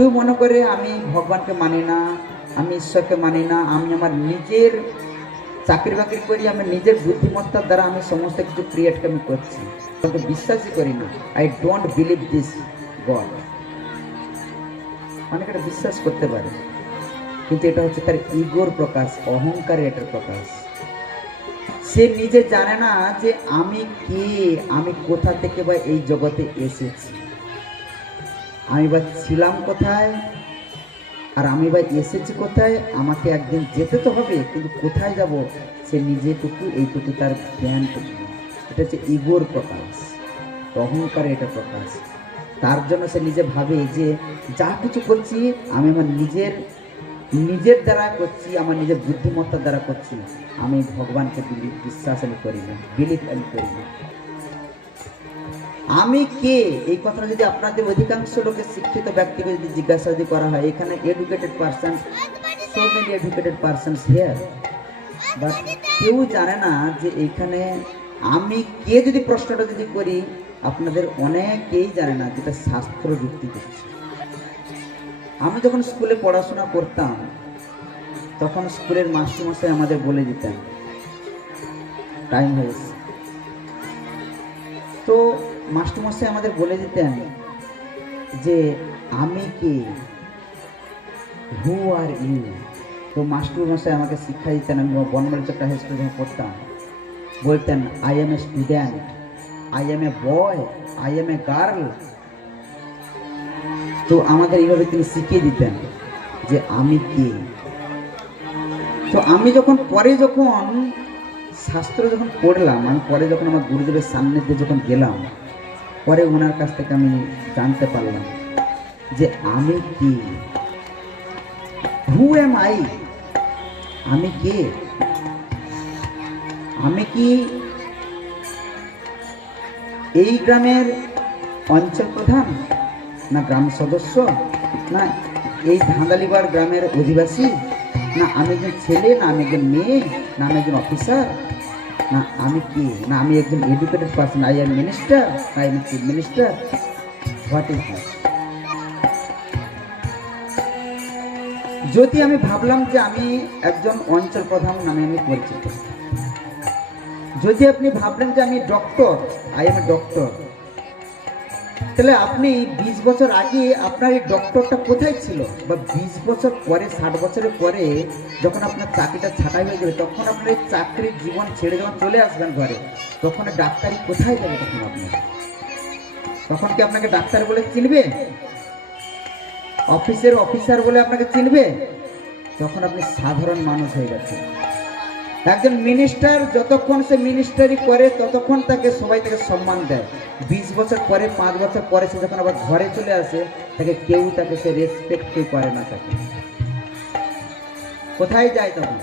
কেউ মনে করে আমি ভগবানকে মানি না, আমি ঈশ্বরকে মানি না, আমি আমার নিজের চাকরি বাকরি করি, আমি নিজের বুদ্ধিমত্তার দ্বারা আমি সমস্ত কিছু ক্রিয়েটকে আমি করছি, কিন্তু বিশ্বাসই করি না। I don't believe this goat. অনেকে এটা বিশ্বাস করতে পারে, কিন্তু এটা হচ্ছে তার ইগোর প্রকাশ, অহংকারের এটার প্রকাশ। সে নিজে জানে না যে আমি কে, আমি কোথা থেকে বা এই জগতে এসেছি, আমি বা ছিলাম কোথায়, আর আমি বা এসেছি কোথায়। আমাকে একদিন যেতে তো হবে, কিন্তু কোথায় যাব সে নিজেটুকু এইটুকু তার জ্ঞানটুকু। এটা হচ্ছে ইগোর প্রকাশ, অহংকারের এটা প্রকাশ। তার জন্য সে নিজে ভাবে যে যা কিছু করছি আমি আমার নিজের দ্বারা করছি, আমার নিজের বুদ্ধিমত্তার দ্বারা করছি। আমি ভগবানকে বিশ্বাস আমি করি না, বিলিভ আমি করি না। আমি কে, এই কথাটা যদি আপনাদের অধিকাংশ লোকের শিক্ষিত ব্যক্তিকে যদি জিজ্ঞাসা যদি করা হয়, এখানে educated person, so many educated persons here, but কেউ জানে না যে এখানে আমি কে। যদি প্রশ্নটা যদি করি, আপনাদের অনেকেই জানে না যেটা শাস্ত্র যুক্তি দিচ্ছে। আমি যখন স্কুলে পড়াশোনা করতাম, তখন স্কুলের মাস্টারমশাই আমাদের বলে দিতেন, টাইম হয়েছে, তো মাস্টারমশাই আমাদের বলে দিতেন যে আমি কে, হু আর ইউ। তো মাস্টারমশাই আমাকে শিক্ষা দিতেন। আমি বনমালী চট্টা হাই স্কুলে যখন পড়তাম, বলতেন I M a student, I M A boy, I M a girl. তো আমাদের এইভাবে তিনি শিখিয়ে দিতেন যে আমি কে। তো আমি যখন শাস্ত্র যখন পড়লাম, আমি পরে যখন আমার গুরুদেবের সান্নিধ্যে যখন গেলাম, পরে ওনার কাছ থেকে আমি জানতে পারলাম যে আমি কি, হু এম আই, আমি কে। আমি কি এই গ্রামের অঞ্চল প্রধান, না গ্রাম সদস্য, না এই ধাঁদালিবার গ্রামের অধিবাসী, না আমি একজন ছেলে, না আমি একজন মেয়ে, না আমি একজন অফিসার, না আমি কি, না আমি একজন educated person, I am minister, I am chief minister, what is that? যদি আমি ভাবলাম যে আমি একজন অঞ্চল প্রধান নামে আমি পরিচিত, যদি আপনি ভাবলেন যে আমি doctor, I M a doctor, তাহলে আপনি 20 বছর আগে আপনার এই ডক্টরটা কোথায় ছিল? বা 20 বছর পরে, 60 বছরের পরে যখন আপনার চাকরিটা ছাঁটাই হয়ে যাবে, তখন আপনার এই চাকরির জীবন ছেড়ে যখন চলে আসবেন ঘরে, তখন ডাক্তারি কোথায় যাবে? তখন কি আপনাকে ডাক্তার বলে চিনবে? অফিসের অফিসার বলে আপনাকে চিনবে? তখন আপনি সাধারণ মানুষ হয়ে গেছেন। একজন মিনিস্টার যতক্ষণ সে মিনিস্টারি করে, ততক্ষণ তাকে সবাই তাকে সম্মান দেয়। 20 বছর পরে, 5 বছর পরে সে যখন আবার ঘরে চলে আসে, তাকে সে রেসপেক্ট কেউ করে না। তাকে কোথায় যায় তখন?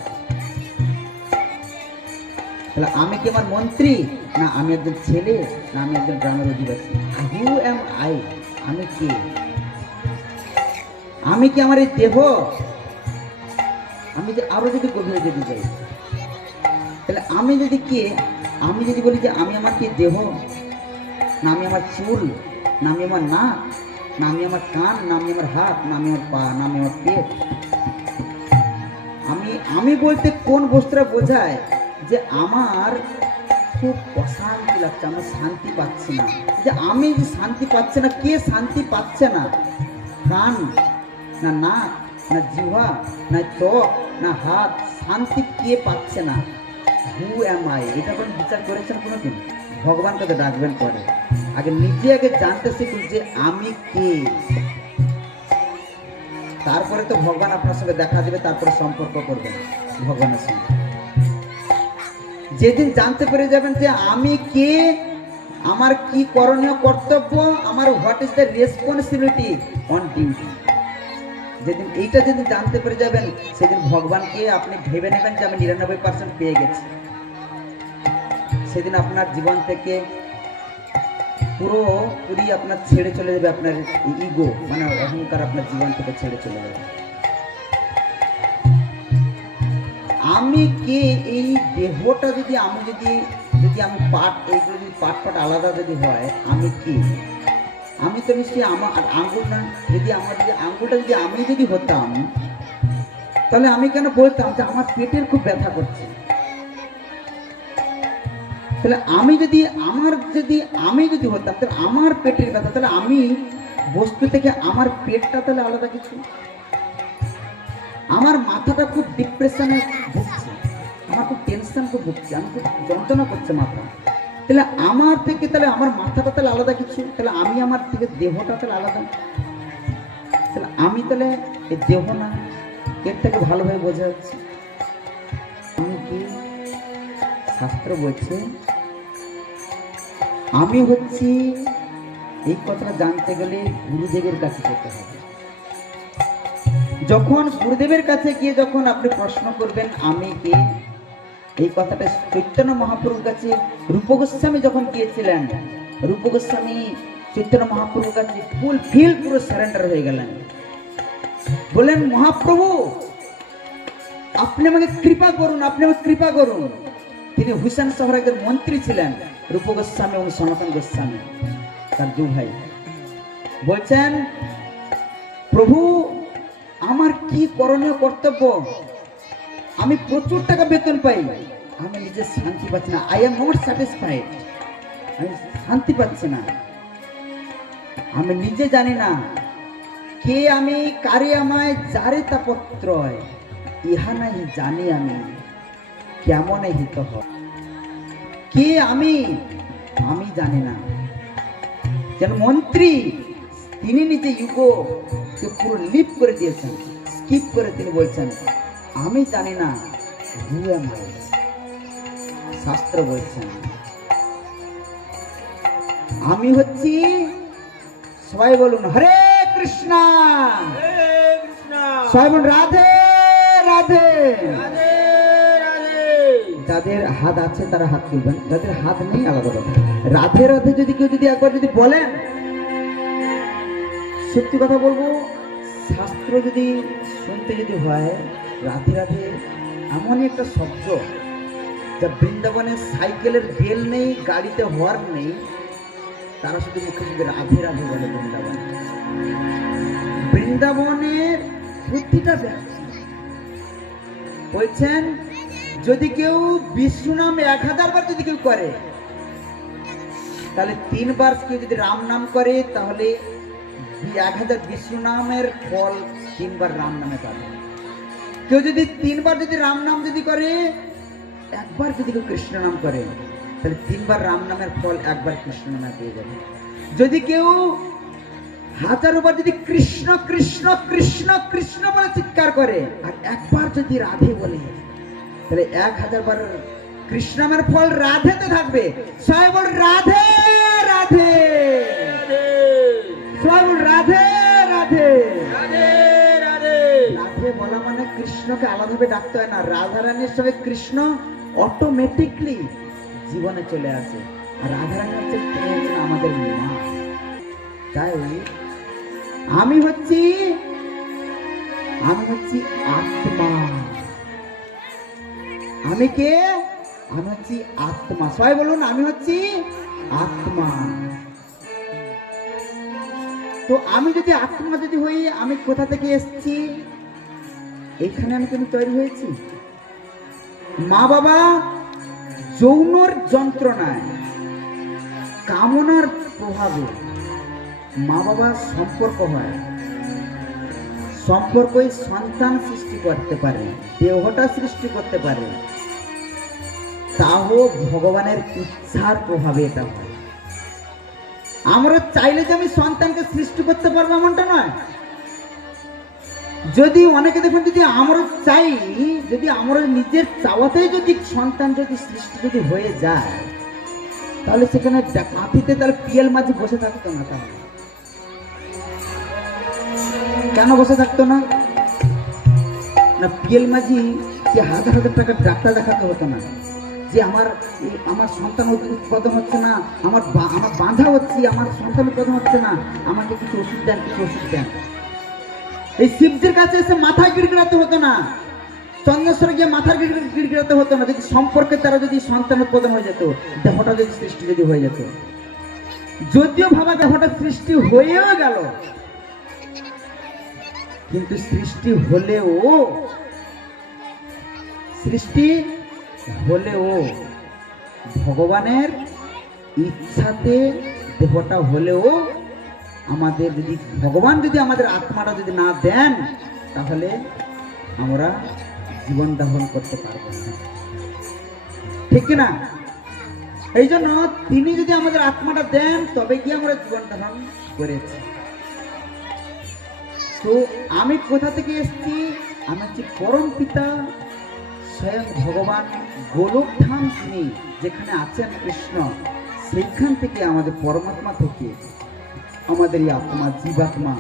তাহলে আমি কি আমার মন্ত্রী, না আমি একজন ছেলে, না আমি একজন গ্রামের অধিবাসী? হু এম আই, আমি কে? আমি কি আমার এই দেহ? আমি যে আরো যদি গভীরে যদি যাই, তাহলে আমি যদি কে, আমি যদি বলি যে আমি আমার কি দেহ, না আমি আমার চুল, না আমি আমার নাক, না আমি আমার কান, না আমি আমার হাত, না আমি আমার পা, না আমি আমার পেট। আমি বলতে কোন বস্তুটা বোঝায় যে আমার খুব অশান্তি লাগছে, আমি শান্তি পাচ্ছি না। যে আমি যে শান্তি পাচ্ছে না, কে শান্তি পাচ্ছে না? কান, না নাক, না জিহ্বা, না ত্বক, না হাত, শান্তি কে পাচ্ছে না? Who am I? এটা কোন বিচার করেছেন কোনোদিন? ভগবানকে তো ডাকবেন পরে, আগে নিজে জানতে শিখুন যে আমি কে। তারপরে তো ভগবান আপনার সঙ্গে দেখা দেবে, তারপরে সম্পর্ক করবেন ভগবানের সঙ্গে। যেদিন জানতে পেরে যাবেন যে আমি কে, আমার কি করণীয় কর্তব্য, আমার what is the responsibility on duty, যেদিন জানতে পেরে যাবেন, সেদিন ভগবানকে আপনি ভেবে নেবেন যে আমি 99% পেয়ে গেছি। সেদিন আপনার জীবন থেকে পুরোপুরি আপনার ছেড়ে চলে যাবে, আপনার ইগো মানে অহংকার আপনার জীবন থেকে ছেড়ে চলে যাবে। আমি কে, এই দেহটা যদি আমি পার্ট, এইগুলো যদি পার্ট আলাদা যদি হয়, আমি কি, আমি তো নিশ্চয়ই আমার আঙ্গুল না, যদি আমার যদি আঙ্গুলটা যদি আমি যদি হতাম, তাহলে আমি কেন বলতাম যে আমার পেটের খুব ব্যথা করছে? তাহলে আমি যদি হতাম, তাহলে আমার পেটের ব্যথা, তাহলে আমি বস্তু থেকে আমার পেটটা তাহলে আলাদা কিছু। আমার মাথাটা খুব ডিপ্রেশনে ভুগছে, আমার খুব টেনশন খুব ভুগছে, আমি খুব যন্ত্রণা করছে মাথা, তাহলে আমার থেকে তাহলে আমার মাথাটা তাহলে আলাদা কিছু, তাহলে আমি আমার থেকে দেহটা তাহলে আলাদা, তাহলে আমি তাহলে এই দেহ না, এর থেকে ভালোভাবে বোঝা যাচ্ছে আমি কি। শাস্ত্র বলছে আমি হচ্ছি, এই কথাটা জানতে গেলে গুরুদেবের কাছে যেতে হবে। যখন গুরুদেবের কাছে গিয়ে যখন আপনি প্রশ্ন করবেন আমি কে, এই কথাটা চৈতন্য মহাপ্রভুর কাছে রূপ গোস্বামী যখন গিয়েছিলেন, রূপ গোস্বামী চৈতন্য মহাপ্রভুর কাছে ফুলফিল পুরো সারেন্ডার হয়ে গেলেন, বলেন মহাপ্রভু আপনি আমাকে কৃপা করুন, আপনি আমাকে কৃপা করুন। তিনি হুসেন সোহরাগের মন্ত্রী ছিলেন, রূপ গোস্বামী এবং সনাতন গোস্বামী তার দু ভাই। বলছেন প্রভু আমার কি করণীয় কর্তব্য, আমি প্রচুর টাকা বেতন পাই, আমি নিজে শান্তি পাচ্ছি না, আই এম নট স্যাটিসফাইড, আমি শান্তি পাচ্ছি না, আমি নিজে জানি না কে আমি, কারে আমায় যারে তাপত্রয়, ইহা নাই জানি আমি কেমন হিত হয়, কে আমি জানি না। যেন মন্ত্রী তিনি নিজে ইউগোকে পুরো লিপ করে দিয়েছেন, স্কিপ করে তিনি বলছেন আমি জানি না হু এম আই। শাস্ত্র বলছেন আমি হচ্ছি, সবাই বলুন হরে কৃষ্ণ, সবাই বলুন রাধে রাধে। যাদের হাত আছে তারা হাত তুলবেন, যাদের হাত নেই আলাদা কথা। রাধে রাধে যদি কেউ যদি একবার যদি বলেন, সত্যি কথা বলবো, শাস্ত্র যদি শুনতে যদি হয়, রাধে রাধে এমনই একটা শব্দ যা বৃন্দাবনে সাইকেলের বেল নেই, গাড়িতে হর্ন নেই, তারা শুধু মুখে শুধু রাধে রাধে বলে। বৃন্দাবনের বুদ্ধিটা বলছেন যদি কেউ বিষ্ণু নাম 1000 বার যদি কেউ করে, তাহলে 3 বার কেউ যদি রাম নাম করে, তাহলে 1000 বিষ্ণু নামের ফল 3 বার রাম নামে পাবে। কেউ যদি 3 বার যদি রাম নাম যদি করে, 1 বার যদি কেউ কৃষ্ণ নাম করে, তাহলে 3 বার রাম নামের ফল 1 বার কৃষ্ণ নামে পেয়ে যাবে। যদি কেউ 1000 বার যদি কৃষ্ণ কৃষ্ণ কৃষ্ণ কৃষ্ণ বলে চিৎকার করে, আর 1 বার যদি রাধে বলে, তাহলে 1000 বার কৃষ্ণ নামের ফল রাধেতে থাকবে। সবাই বল রাধে রাধে, সবাই বল রাধে রাধে। রাধে বলা মানে কৃষ্ণকে আলাদাভাবে ডাকতে হয় না, রাধারানীর সঙ্গে কৃষ্ণ অটোমেটিকলি জীবনে চলে আসে। আর রাধারানী হচ্ছে আমাদের মা। তাই আমি হচ্ছি আত্মা। আমি কে? আমি হচ্ছি আত্মা। সবাই বলুন আমি হচ্ছি আত্মা। তো আমি যদি আত্মা যদি হই, আমি কোথা থেকে এসেছি? এখানে আমি কেন তৈরি হয়েছি? মা বাবা যৌনর যন্ত্রণায়, কামনার প্রভাবে মা বাবার সম্পর্ক হয়, সম্পর্কই সন্তান সৃষ্টি করতে পারে, দেহটা সৃষ্টি করতে পারে, তাও ভগবানের ইচ্ছার প্রভাবে এটা হয়। আমরা চাইলে যে আমি সন্তানকে সৃষ্টি করতে পারবো এমনটা নয়। যদি অনেকে দেখুন, যদি আমরা চাই, যদি আমরা নিজের চাওয়াতেই যদি সন্তান যদি সৃষ্টি যদি হয়ে যায়, তাহলে সেখানে কাঁথিতে তাহলে পিএল মাঝি বসে থাকতো না। তাহলে কেন বসে থাকতো না? না পিএল মাঝি যে হাজার হাজার টাকার ডাক্তার দেখাতে হতো না, যে আমার সন্তান উৎপাদন হচ্ছে না, আমার বাঁধা হচ্ছে, আমার সন্তান উৎপাদন হচ্ছে না, আমাকে কিছু ওষুধ দেন, কিছু ওষুধ দেন। এই শিবজির কাছে এসে মাথায় গিড়গিড়াতে হতো না, চন্দ্রেশ্বরে গিয়ে মাথার গিড়গিড়াতে হতো না। যদি সম্পর্কে তারা যদি সন্তান উৎপাদন হয়ে যেত, দেহটা যদি সৃষ্টি যদি হয়ে যেত। যদিও ভাবা হঠাৎ সৃষ্টি হয়েও গেল, কিন্তু সৃষ্টি হলেও ভগবানের ইচ্ছাতে দেহটা হলেও আমাদের যদি ভগবান যদি আমাদের আত্মাটা যদি না দেন, তাহলে আমরা জীবন ধারণ করতে পারবো না, ঠিক না? এই জন্য তিনি যদি আমাদের আত্মাটা দেন, তবে কি আমরা জীবন ধারণ করেছি। তো আমি কোথা থেকে এসেছি? আমি হচ্ছি পরম পিতা স্বয়ং ভগবান গোলকধাম, তিনি যেখানে আছেন কৃষ্ণ, সেইখান থেকে আমাদের পরমাত্মা থেকে আমাদের এই আত্মা, জীবাত্মা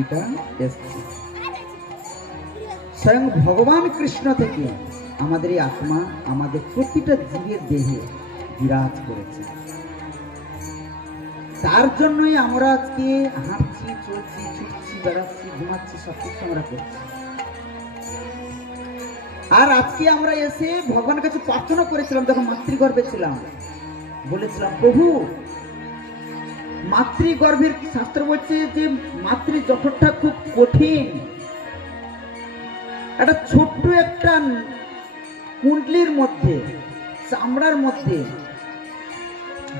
এটা এসছে। স্বয়ং ভগবান কৃষ্ণ থেকে আমাদের এই আত্মা আমাদের প্রতিটা জীবের দেহে বিরাজ করেছে। তার জন্যই আমরা আজকে হাঁটছি, চলছি, ছুটছি, বেড়াচ্ছি, ঘুমাচ্ছি, সবকিছু আমরা করছি। আর আজকে আমরা এসে ভগবানের কাছে প্রার্থনা করেছিলাম, যখন মাতৃগর্ভে ছিলাম, বলেছিলাম প্রভু, মাতৃগর্ভের শাস্ত্র বলছে যে মাতৃ জঠরটা খুব কঠিন, একটা ছোট্ট একটা কুণ্ডলির মধ্যে, চামড়ার মধ্যে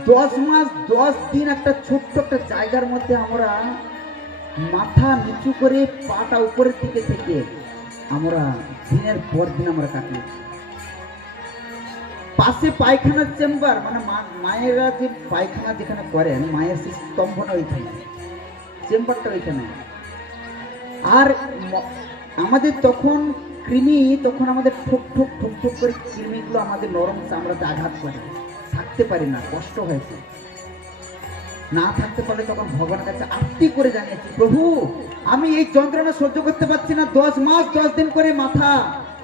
10 মাস 10 দিন একটা ছোট্ট একটা জায়গার মধ্যে আমরা মাথা নিচু করে পাটা উপরের দিকে থেকে আমরা দিনের পর দিন আমরা কাটিয়েছি। পাশে পায়খানার চেম্বার, মানে মায়েরা যে পায়খানা যেখানে করেন, মায়ের সেই স্তম্ভটা ওইখানে, চেম্বারটা ওইখানে। আর আমাদের তখন কৃমি, তখন আমাদের ঠোক ঠোক ঠোক ঠোক করে কৃমিগুলো আমাদের নরম চামড়াতে আঘাত করে, থাকতে পারি না, কষ্ট হয়েছে। না থাকতে পারলে তখন ভগবানের কাছে আরতি করে জানিয়েছি, প্রভু আমি এই যন্ত্রণা সহ্য করতে পারছি না, 10 মাস 10 দিন করে মাথা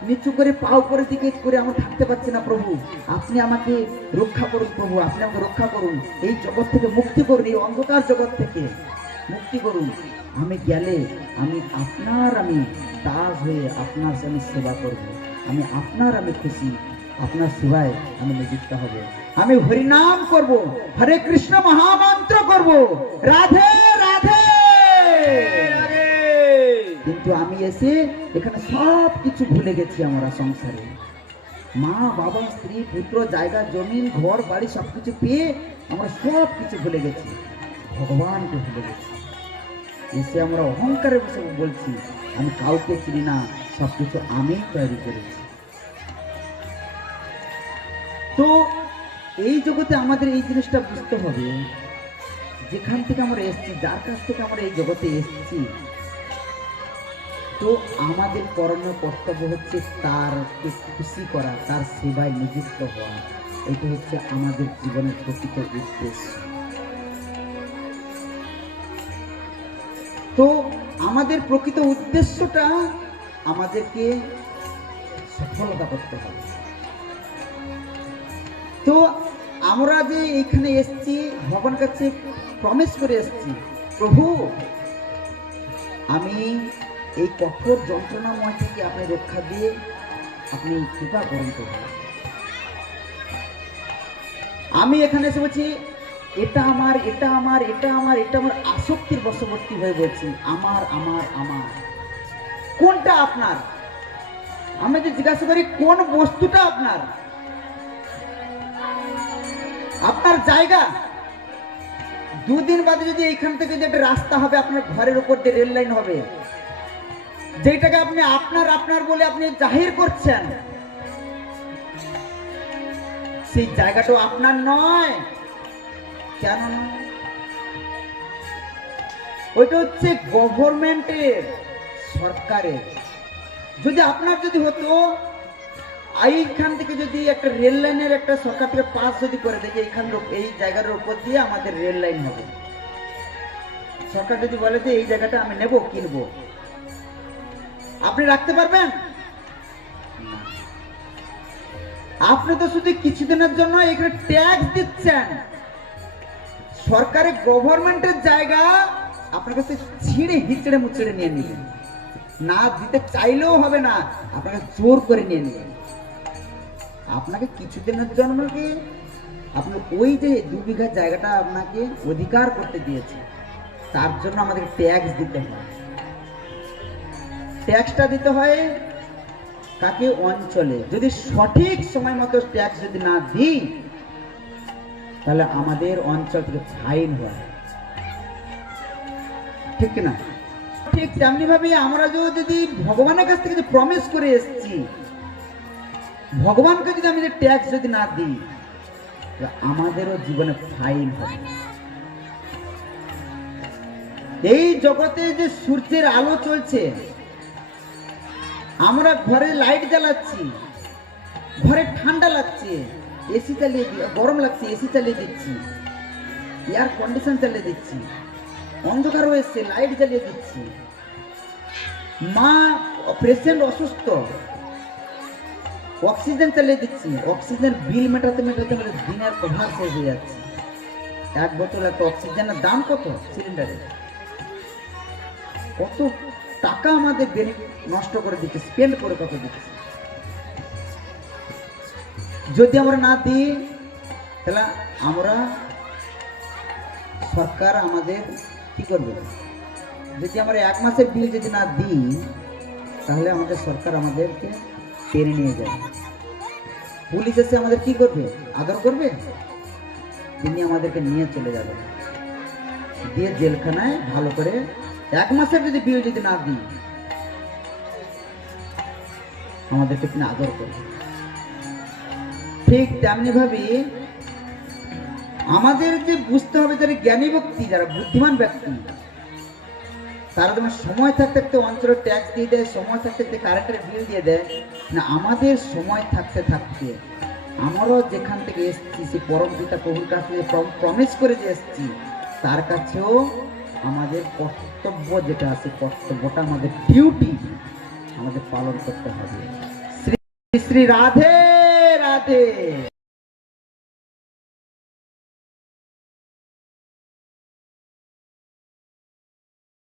নিচু করে পা উপরের দিকে করে আমি থাকতে পারছি না, প্রভু আপনি আমাকে রক্ষা করুন, প্রভু আপনি আমাকে রক্ষা করুন, এই জগৎ থেকে মুক্তি করুন, এই অন্ধকার জগৎ থেকে মুক্তি করুন। আমি গেলে আমি দাস হয়ে আপনার আমি সেবা করব, আমি খুশি, আপনার সেবায় আমি নিযুক্ত হব, আমি হরিনাম করব, হরে কৃষ্ণ মহামন্ত্র করব, রাধে রাধে। কিন্তু আমি এসে এখানে সব কিছু ভুলে গেছি। আমরা সংসারে মা বাবা স্ত্রী পুত্র জায়গা জমিন ঘর বাড়ি সবকিছু পেয়ে আমরা সব কিছু ভুলে গেছি, ভগবানকে ভুলে গেছি। এসে আমরা অহংকারে বসে বলছি আমি কাউকে চিনি না, সবকিছু আমি তৈরি করেছি। তো এই জগতে আমাদের এই জিনিসটা বুঝতে হবে, যেখান থেকে আমরা এসেছি, যার কাছ থেকে আমরা এই জগতে এসেছি, তো আমাদের করণীয় কর্তব্য হচ্ছে তারকে খুশি করা, তার সেবায় নিযুক্ত হওয়া। এটা হচ্ছে আমাদের জীবনের প্রকৃত উদ্দেশ্য। তো আমাদের প্রকৃত উদ্দেশ্যটা আমাদেরকে সফলতা করতে হবে। তো আমরা যে এখানে এসেছি, ভগবানের কাছে প্রমিস করে এসেছি, প্রভু আমি এই কঠোর যন্ত্রণাময় থেকে আপনি রক্ষা দিয়ে আপনি কৃপা করুন। আমি এখানে এসে বলছি এটা আমার, এটা আমার, এটা আমার, এটা আমার আসক্তির বশবর্তী হয়ে বলছি আমার আমার আমার। কোনটা আপনার? আমি যদি জিজ্ঞাসা করি কোন বস্তুটা আপনার? আপনার জায়গা। দুদিন বাদে যদি এইখান থেকে যে একটা রাস্তা হবে, আপনার ঘরের উপর দিয়ে রেল লাইন হবে, যেটাকে আপনি আপনার আপনার বলে আপনি জাহির করছেন, সেই জায়গাটা আপনার নয়। কেন নয়? ওইটা হচ্ছে গভর্নমেন্টের, সরকারের। যদি আপনার যদি হতো, এইখান থেকে যদি একটা রেল লাইনের একটা সরকার থেকে পাস যদি করে দেখে এইখান এই জায়গার উপর দিয়ে আমাদের রেল লাইন হবে, সরকার যদি বলে যে এই জায়গাটা আমি নেব, কিনবো, আপনি রাখতে পারবেন? আপনি তো শুধু কিছুদিনের জন্য এখানে ট্যাক্স দিচ্ছেন। সরকারের গভর্নমেন্টের জায়গা আপনার কাছে ছিঁড়ে হিচড়ে মুচড়ে নিয়ে নিলেন, না দিতে চাইলেও হবে না, আপনাকে জোর করে নিয়ে নিলেন। আপনাকে কিছুদিনের জন্য কি আপনি ওই যে 2 বিঘা জায়গাটা আপনাকে অধিকার করতে দিয়েছে, তার জন্য আমাদের ট্যাক্স দিতে হয়। ট্যাক্সটা দিতে হয় কাকে? অঞ্চলে। যদি সঠিক সময় মতো ট্যাক্স যদি না দিই, তাহলে আমাদের অঞ্চল থেকে ফাইন হয়, ঠিক না? ঠিক তেমনি ভাবে আমরা যদি ভগবানের কাছ থেকে প্রমিস করে এসেছি, ভগবানকে যদি আমি ট্যাক্স যদি না দিই, আমাদেরও জীবনে ফাইন হবে। এই জগতে যে সূর্যের আলো চলছে, আমরা ঘরে লাইট জ্বালাচ্ছি, ঘরে ঠান্ডা লাগছে এসি চালিয়ে, গরম লাগছে এসি চালিয়ে দিচ্ছি, এয়ার কন্ডিশন চালিয়ে দিচ্ছি, অন্ধকার হয়েছে লাইট জ্বালিয়ে দিচ্ছি, মা পেশেন্ট অসুস্থ অক্সিজেন চালিয়ে দিচ্ছি, অক্সিজেন বিল মেটাতে মেটাতে মেটাতে দিনের কভার শেষ হয়ে যাচ্ছে। 1 বোতল একটা অক্সিজেনের দাম কত? সিলিন্ডারে কত টাকা আমাদের নষ্ট করে দিচ্ছে, স্পেন্ড করে কত দিচ্ছে। যদি আমরা না দিই, তাহলে আমরা সরকার আমাদের কি করবে? যদি আমরা 1 মাসের বিল যদি না দিই, তাহলে আমাদের সরকার আমাদেরকে টেনে নিয়ে যাবে। পুলিশ এসে আমাদের কি করবে? আদর করবে? তিনি আমাদেরকে নিয়ে চলে যাবে, দিয়ে জেলখানায় ভালো করে 1 মাসের যদি বিল যদি না দিই, আমাদেরকে তিনি আদর করবে। ঠিক তেমনি ভাবে আমাদের যে বুঝতে হবে, যারা জ্ঞানী ব্যক্তি, যারা বুদ্ধিমান ব্যক্তি, তারা তোমার সময় থাকতে থাকতে অঞ্চলের ট্যাক্স দিয়ে দেয়, সময় থাকতে থাকতে কারেন্টের বিল দিয়ে দেয় না। আমাদের সময় থাকতে থাকতে আমরাও যেখান থেকে এসেছি, সে পরম পিতা প্রভুর কাছ থেকে প্রমিস করে যে এসেছি, তার কাছেও আমাদের কর্তব্য যেটা আছে, কর্তব্যটা আমাদের ডিউটি আমাদের পালন করতে হবে। শ্রী শ্রী রাধে রাধে।